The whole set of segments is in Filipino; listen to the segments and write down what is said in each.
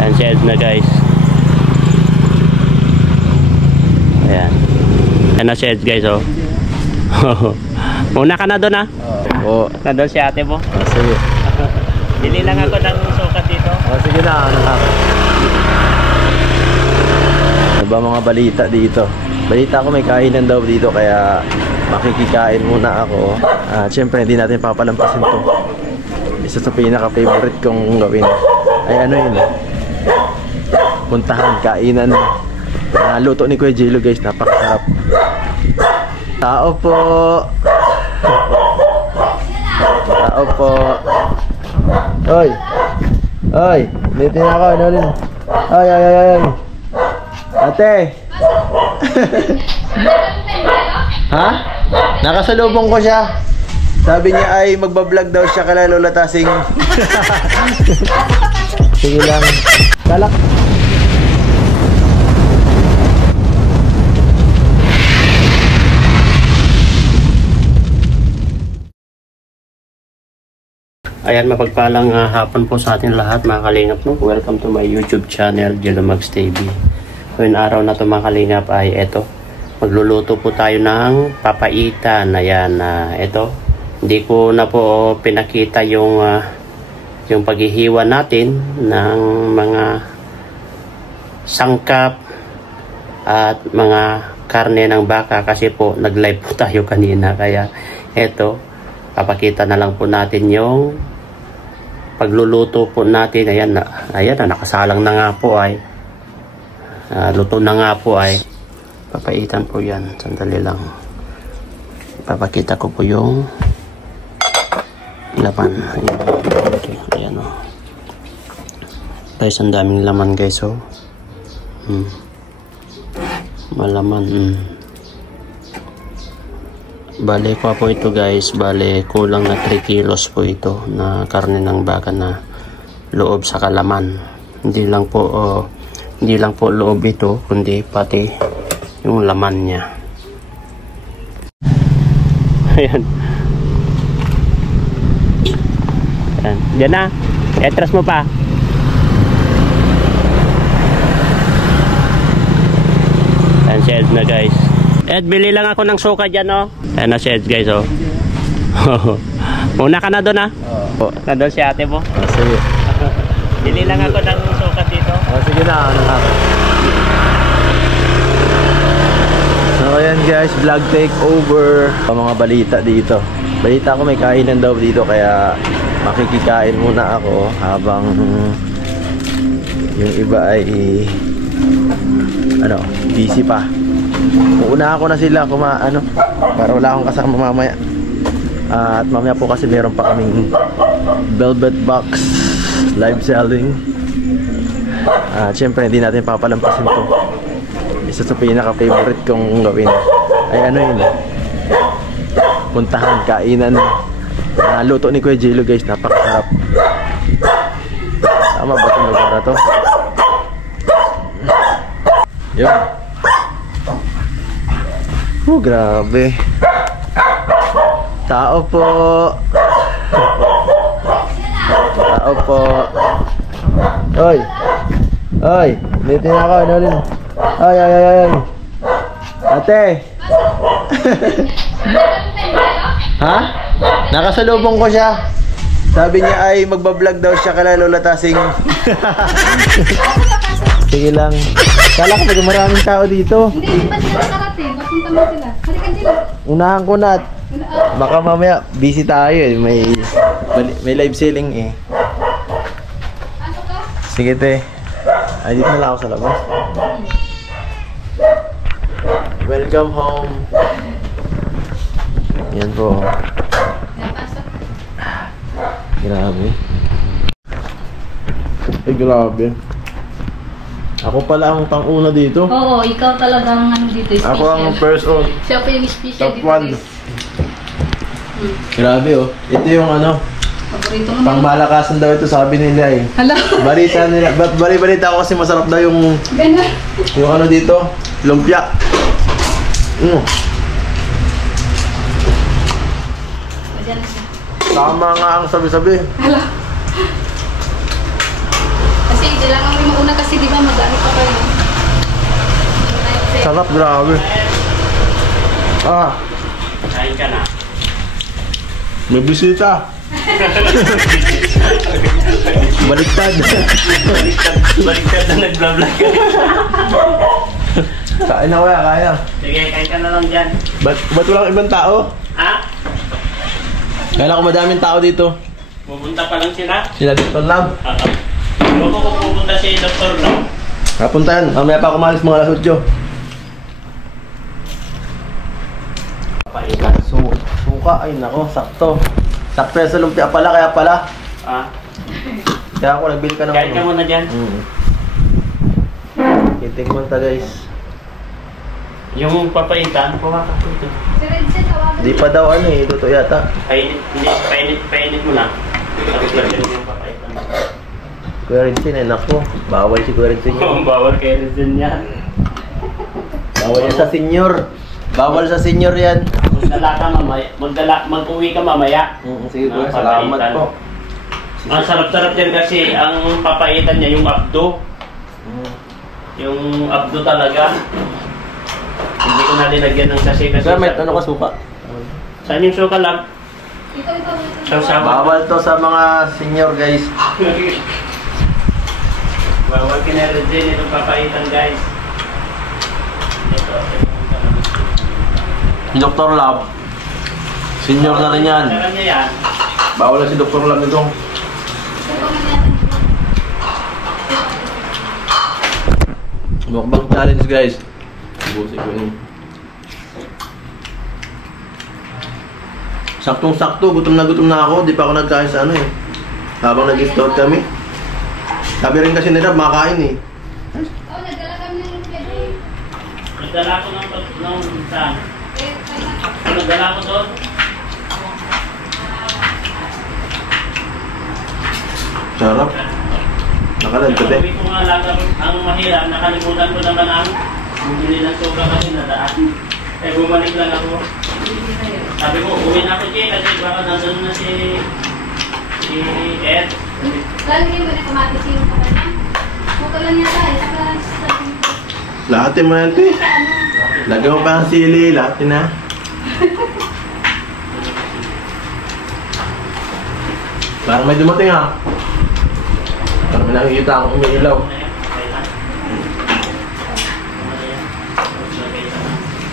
Ayan si Ed na guys. Ayan. Ayan na si Ed guys oh. Muna ka na doon ah. Oo. Nandun si ate mo. Sige. Bili lang ako ng sukat dito. Sige na, ano lang. Ano ba mga balita dito? Balita ko may kainan daw dito kaya makikikain muna ako. Siyempre hindi natin papalampasin to. Isa sa pinaka-favorite kong gawin ay ano yun, puntahan, kainan. Luto ni Kuya Jello guys, napakasarap. Tao po. Tao po. Oy. Oy, dito na ako, ano rin. Ay. Ate. Ha? Nakasalubong ko siya. Sabi niya ay magbablog daw siya kala Lola Tasing. Sige lang. Kalak. Ayan, mapagpalang hapon po sa atin lahat mga kalingap no? Welcome to my YouTube channel, Jello Mags TV. Ngayong araw na ito mga kalingap ay eto, magluluto po tayo ng papaitan. Ayan, eto, hindi ko na po pinakita yung paghihiwa natin ng mga sangkap at mga karne ng baka kasi po nag-live po tayo kanina. Kaya eto, papakita na lang po natin yung pagluluto po natin. Ayan na, nakasalang na nga po ay luto na nga po ay papaitan po yan. Sandali lang, papakita ko po yung laman. Ayan o guys, ang daming laman guys oh. Malaman. Bale ko po ito guys, bale kulang na 3 kilos po ito na karne ng baka na loob sa kalaman. Hindi lang po loob ito, kundi pati yung laman niya. Ayan. Ayan. Diyan na. Etras mo pa. Ayan si Ed na guys. Ed, bili lang ako ng suka dyan oh. Ayan na si Ed guys oh. Muna ka na doon ah. Oo. Nandun si ate mo. Sige. Bili lang ako ng suka dito. Sige na, ano lang. So ayan guys, vlog take over. Mga balita dito. Balita ko may kainan daw dito kaya makikikain muna ako habang yung iba ay busy pa. Uunahan ko na sila para wala akong kasama mamaya. At mamaya po kasi meron pa kaming velvet box live selling. Siyempre hindi natin papalampasin to. Isa sa pinaka-favorite kong gawin ay ano yun, puntahan, kainan. Luto ni Kuya Jello guys, napakasarap. Tama ba itong lugar na to? Yun. Grabe. Tao po. Tao po. Oy. Oy, dito na ako, ano rin. Ay. Ate. Ha? Nakasalubong ko siya. Sabi niya ay magbablog daw siya kala Lola Tasing. Sige lang. Kala ko maraming tao dito. Hindi pa sila nakarating. Papunta mo sila. Halikan sila. Unahan ko na. Baka mamaya busy tayo eh. May live selling eh. Sige te. Ay, dito na lang ako sa labas. Welcome home. Yan po. Grabe. Grabe. Ako pala ang pang-una dito. Oo, ikaw talagang dito special. Ako ang first on. Siya pa yung special Top dito. 1. Grabe oh. Ito yung Paborito mo. pangmalakasan daw ito sabi nila eh. Hala. Balita nila. Balita ko kasi masarap daw yung dito. Lumpia. Tama nga ang sabi-sabi. Hala. Kasi kailangan mo mauna kasi di ba mag-ano pa kayo. Sarap, grabe. Ah, Kain ka na. may bisita. Baliktad. Baliktad na nag-vlog ka. Kain na kuya, kaya. Sige, kain ka na lang dyan. Ba't walang ibang tao? Ha? Kala ko madaming tao dito. Pupunta pa lang sila? Sila Dr. Lab. Huwag ko pupunta si Dr. Lab. Kapunta yan. Mamaya pa ako malis mga alas 8. Papaitan. Suka. Ay nako, sakto. Sakto yan sa lumpia pala, kaya pala. Kaya ako nagbili ka ng Kain ka muna dyan. Titikman ta guys. Yung papaitan, kuha ka dito. Si Redsen, tawagan. Di pa daw ano eh, luto yata. Painit mo na. Tapos lagyan mo yung papaitan. Kuya Rinsin eh, nako. Bawal si Kuya Rinsin yan. Bawal kayo rin yan. Bawal yan sa senior. Bawal sa senior yan. Magdala ka mamaya. Mag-uwi ka mamaya. Sige kuya, Papaitan. salamat po. Ang sarap-sarap yan kasi ang papaitan niya yung abdo. Yung abdo talaga. Hindi ko na linagyan ng sasi kasi. Sir, may ano ka suka? Saan yung suka lang? Ito. Sama. Bawal to sa mga senior guys. Bawal kinarin din itong papaitan guys. Ito. Si Dr. Lab. Senior na rin yan. Sa kanya yan. Bawal na si Dr. Lab nito. Mukbang challenge guys. Busi ko yun. Saktong-sakto, gutom na ako. Di pa ako nagkain sa ano eh. Habang nag-store kami. Sabi rin kasi nila, makain eh. Nagdala kami ng pwede. Nagdala ko ng saan? Nagdala ko doon. Sarap. Nakalagkate. Sabi ko nga lang, ang mahirap, nakalimutan ko naman ang bumili ng suka kasi nadaan. Eh, bumalik lang ako. Sabi ko, uwi na ako, Jay, kasi baka nandun na si Ed. Lalagyan mo na kamatis yung kapana. Buka lang yata eh. Lahatin mo yan, te. Lagyan mo pa ang sili, lahatin na. Parang may dumating ah. Parang may nakikita akong umiilaw.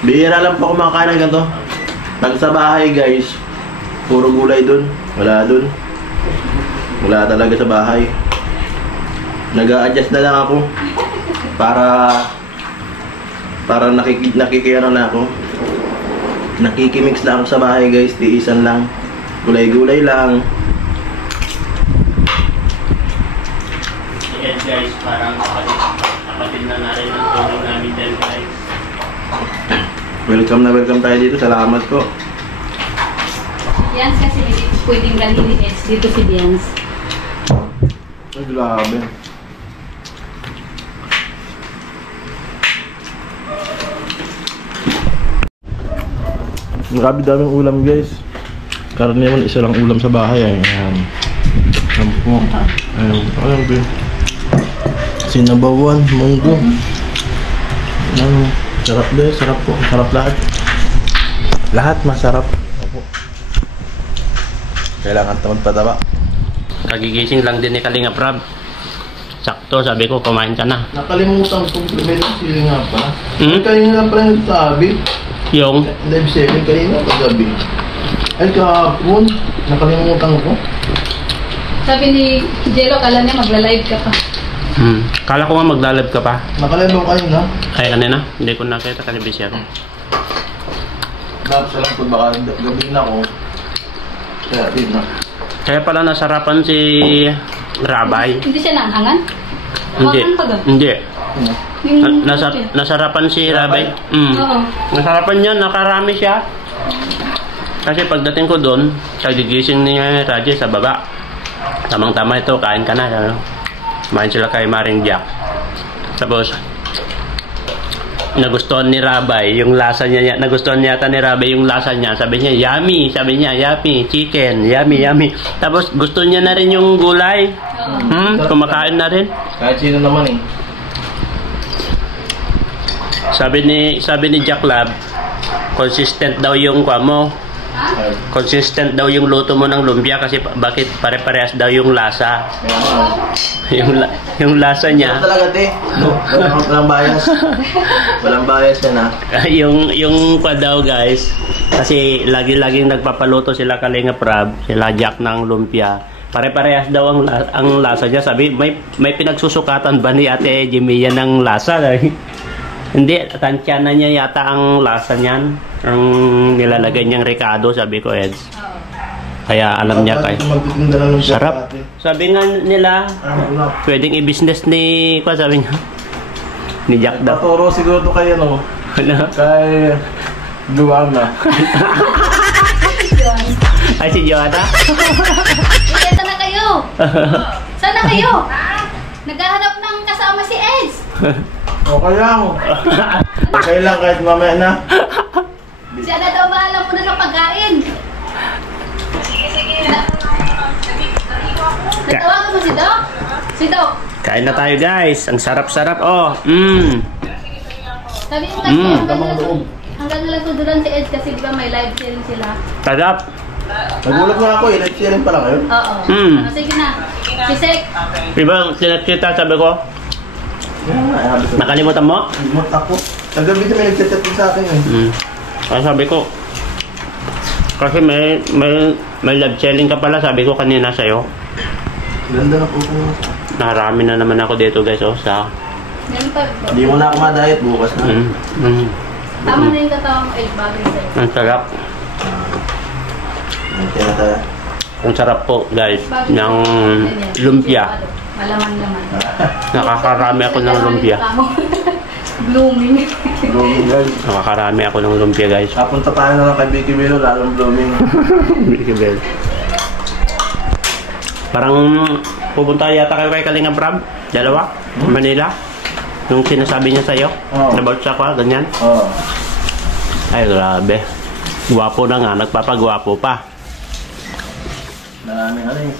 Bihira lang po kumakain ng ganito. Pag sa bahay guys, puro gulay dun. Wala dun. Wala talaga sa bahay. Nag-a-adjust na lang ako. Para nakikiyano na ako. Nakikimix na ako sa bahay guys. Tiisan lang. Gulay-gulay lang. Ed guys, parang kapatid na rin ang tulong namin din guys. Welcome na welcome tayo dito. Salamat po. Bians kasi pwedeng galhin ni Eds. Dito si Bians. Ay, grabe. Grabe daming ulam guys. Karaniwan isa lang ulam sa bahay. Ayan. Sampo. Ayun. Ayun ba? Sinabawan, munggo. Ano? Sarap din. Sarap po. Sarap lahat. Lahat masarap. Opo. Kailangan tamad pataba. Kagigising lang din ni Kalinga Prab. Sakto, sabi ko, kumain ka na. Nakalimutan kong may sili nga pa. Hmm? Kanina lang pala nagsabi. Yung? Live 7 kanina kagabi. Ay kahapon, nakalimutan ko. Sabi ni Jello, kala niya magla-live ka pa. Kala ko nga maglalab ka pa. Nakalimutan kayo na. Ay, kanina. Hindi ko nakita kasi busy ako. Tapos lang po baka gabi na ako. Kaya din na. Kaya pala nasarapan si Rabay. Hindi siya nanghangan? Hindi. Hawakan pa ba? Hindi. Yung Nasarapan si Rabay. Oo. Nasarapan niya, nakarami siya. Kasi pagdating ko doon, kagigising ni Raji sa baba. Tamang-tama ito, kain ka na. Ano? Kumain sila kay Maring Jack. Tapos, nagustuhan ni Rabay yung lasa niya. Nagustuhan yata ni Rabay yung lasa niya. Sabi niya, yummy. Sabi niya, yummy. Chicken. Yummy, yummy. Tapos, gusto niya na rin yung gulay. Kumakain na rin. Kahit sino naman eh. Sabi ni Jack Lab, consistent daw yung kwa mo. Consistent daw yung luto mo ng lumpia kasi bakit pare-parehas daw yung lasa. Yung lasa niya. Ito talaga te. Walang bias. Walang bias yan ha. yung kwa daw guys, kasi lagi-laging nagpapaluto sila Kalinga Prab, sila Jack ng lumpia. Pare-parehas daw ang lasa niya. Sabi, may pinagsusukatan ba ni Ate Jimmy yan ng lasa? Hindi, tansya na niya yata ang lasa niyan. Ang nilalagay niyang Ricardo, sabi ko, Eds. Kaya alam niya kay. Sarap. Sabi nga nila, pwedeng i-business ni, sabi niya, ni Jack daw. Paturo siguro to kay ano? Kay Luana. Ay, si Joanna? Saan na kayo? Saan na kayo? Naghahanap ng kasama si Eds. Okay lang. Okay lang kahit mamaya na. Siya na daw bahala muna ng pagkain. Natawagan mo si Doc? Si Doc. Kain na tayo guys. Ang sarap-sarap. Oh. Sabi mo kasi hanggang nalang tudulan si Ed kasi di ba may live sharing sila. Sarap. Nagulat nga ako eh. Live sharing pala kayo. Oo. Sige na. Si Sek. Diba, sinat-kita sabi ko? Nakalimutan mo? Limot ako. Kagabi kami nagchat-chat din sa akin eh. Kaya sabi ko, kasi may live selling ka pala, sabi ko kanina sa'yo. Ganda na po ko. Narami na naman ako dito guys, oh, sa... Hindi mo na ako ma-diet bukas na. Tama na yung katawa mo, Ed, bagay sa'yo. Ang sarap. Okay na tayo. Ang sarap po guys, ng lumpia. Malaman-laman. Nakakarami ako ng lumpia. Blooming. Blooming guys. Nakakarami ako ng lumpia guys. Kapunta tayo na lang kay Vicky Bello, lalong blooming. Vicky Bello. Parang pupunta yata kayo kay Kalinga Prab? Dalawa? Manila? Yung sinasabi niya sa'yo? About sa kwa, ganyan? Oo. Ay, grabe. Gwapo na nga, nagpapagwapo pa. Maraming ano eh.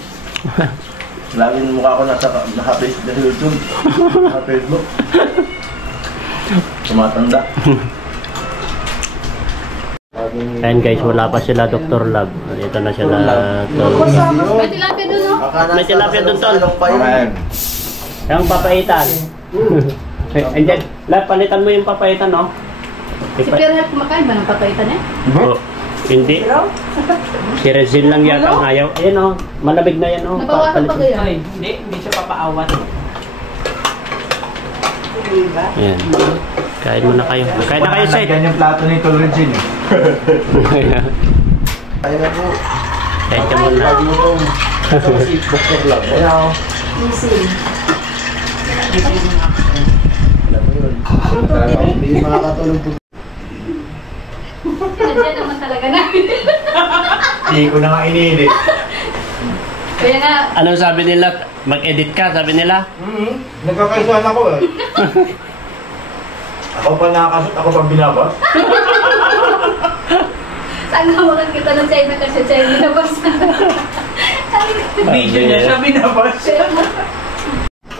Laging mukha ko naka-face sa YouTube. Naka-Facebook. Tumatanda. Ayan guys, wala pa sila Dr. Lab. Ito na sila. May tilapia doon, no? May tilapia doon, Tol. Ayan. Yung papaitan. Andiyan, Lab, palitan mo yung papaitan, no? Si Pierre kumakain ba ng papaitan eh? Oh, hindi. Si Rezil lang yata ang ayaw. Ayan o, malamig na yan o. Nabawasan pa kayo? Hindi siya papaawat. Ayan. Kain muna kayo. Kain na kayo, Seth. Ganyan plato ni Tol Regine. Kain na po. Kain ka muna. Dr. Lab. Ayan o. Hindi makakatulog po. Sinadya naman talaga namin. Hindi ko na nga iniinit. Kaya nga, Anong sabi nila? Mag-edit ka, sabi nila? Nagkakaisuan ako eh. Ako pa nakakasot, ako pa binabas. saan nga makakita ng China kasi China nabas na. Video niya siya binabas.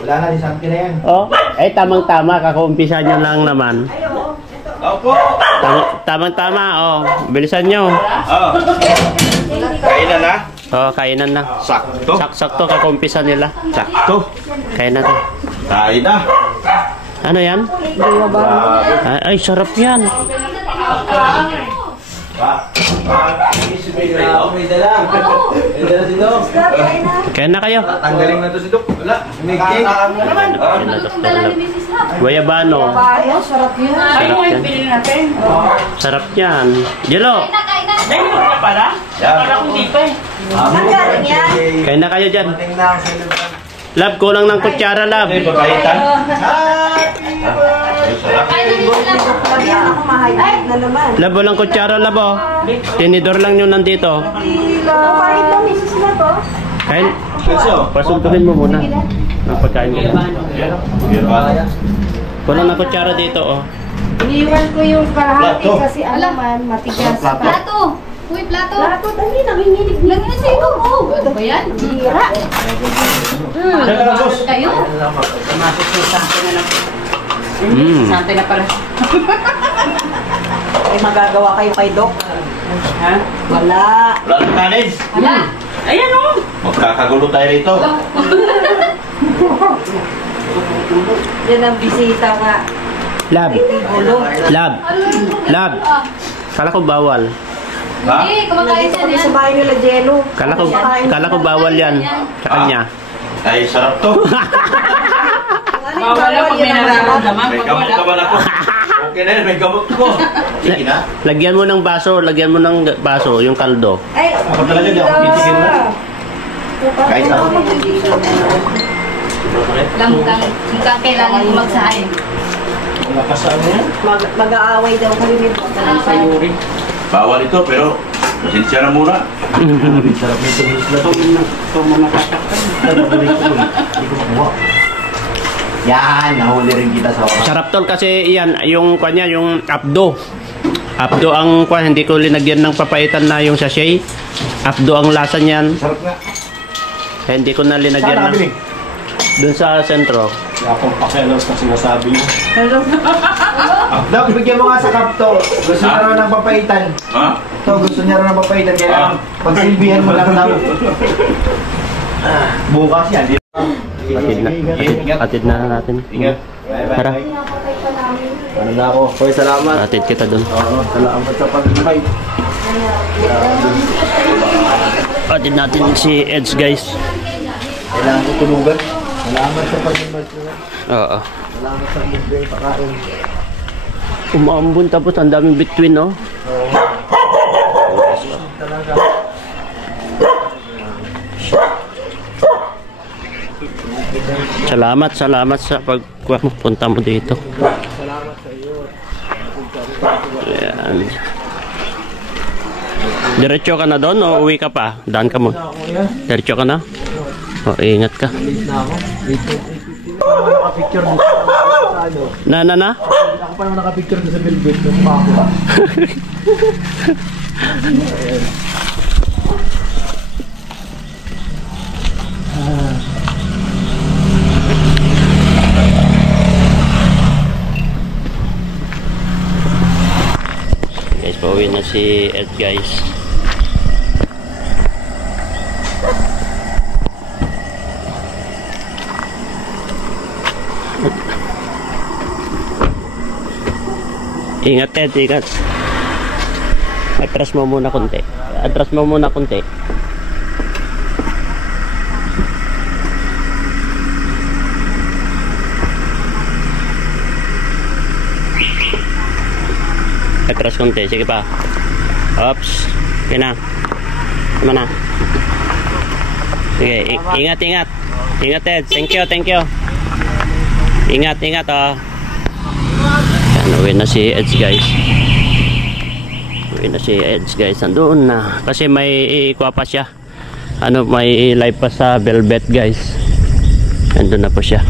Wala na, isang na yan. Oh, tamang-tama. Kakuumpisa nyo lang naman. Opo. Tamang-tama, oh. Bilisan nyo. Kainan na? Oh, kainan na. Sakto. Sakto, kakuumpisa nila. Sakto. Kain na to. Kain na. Ano yan? Ay, sarap yan. May dala. May dala si Dok. Kain na kayo. Tanggalin na to si Dok. Wala. May cake. Kain na, Dr. Lab. Guayabano. Sarap yun. Sarap yan. Sarap yan. Jelo, Kain na. Ay, hindi ka pala? Para kung di pa eh. kain na kayo dyan. Lab, kulang ng kutsara, Lab. Pagkaitan. Lab, walang kutsara, Lab, oh. Tinidor lang yun nandito. Kain. Pasuntukin mo muna. Ang pagkain ko. Kulang ng kutsara dito, oh. Iniwan ko yung kalahati kasi alaman, matigas pa. Plato. Uy, plato. Plato, dali. Nanginginig. Lagyan sa iyo. Ano ba yan? Hira. Kayo. Tumatik yung sante na lang. Sante na pala. May magagawa kayo kay Doc? Ha? Wala. Wala ng kanin. Hala. Ayan o. Magkakagulo tayo rito. Yan ang bisita nga. Lab. Ulo. Lab. Lab. Kala ko bawal. Ha? Hindi, kumakain siya Kami niyan. sa bahay nila Jello. Kala ko bawal yan sa kanya. Ay, sarap to. Bawal lang pag may nararamdaman. May Pag gamot wala. naman ako. Okay na yun, may gamot ko. Sige na. Lagyan mo ng baso, yung kaldo. Ay, Ako talaga, di ako titigil na. Kahit ako. Mukhang kailangan ko magsahin. Mag-aaway daw kami ni Doc. Sayuri. Bawal ito, pero pasensya na muna. Sarap nito isla. Ito mga tataktan. Yan, nahuli rin kita sa wakas. Sarap tol kasi yan, yung kanya, yung abdo. Abdo ang kwan, hindi ko linagyan ng papaitan na yung sachet. Abdo ang lasa niyan. Sarap nga. Kaya hindi ko na linagyan Saan ng... nabili? Dun sa sentro. Wala akong pakialos na sinasabi mo. Doc, bigyan mo nga sa cup to. Gusto niya raw ng papaitan. Ha? To, gusto niya raw ng papaitan. Kaya pagsilbihan mo lang daw. Bukas yan. Atid na natin. Ingat. Tara, Ano na ako? Hoy, salamat. atid kita dun. Oo, salamat sa pag-invite. Atid natin si Eds guys. Kailangan ko tulugan. Salamat sa pag-invite. Oo. Salamat sa libre pakain. Umambun tapos ang daming between, no? Talaga. Salamat sa pagpunta mo dito. Salamat sa iyo. Ayan. Diretso ka na doon o uwi ka pa? Daan ka mo. Diretso ka na? O, ingat ka. Late na ako. Dito. Ako pa nakapicture dito sa ano. Na? Ako pa naman nakapicture dito sa billboard. Yung mukha ko. Guys, pauwi na si Ed guys. Ingat Ed, ingat. Atras mo muna konti. Atras konti, sige pa. Oops. Okay na. Tama na. Sige, ingat. Ingat Ed, thank you. Ingat oh. Yan, uwi na si Eds guys. Nandoon na. Kasi may ikuha pa siya. May live pa sa Velvet guys. Nandun na po siya.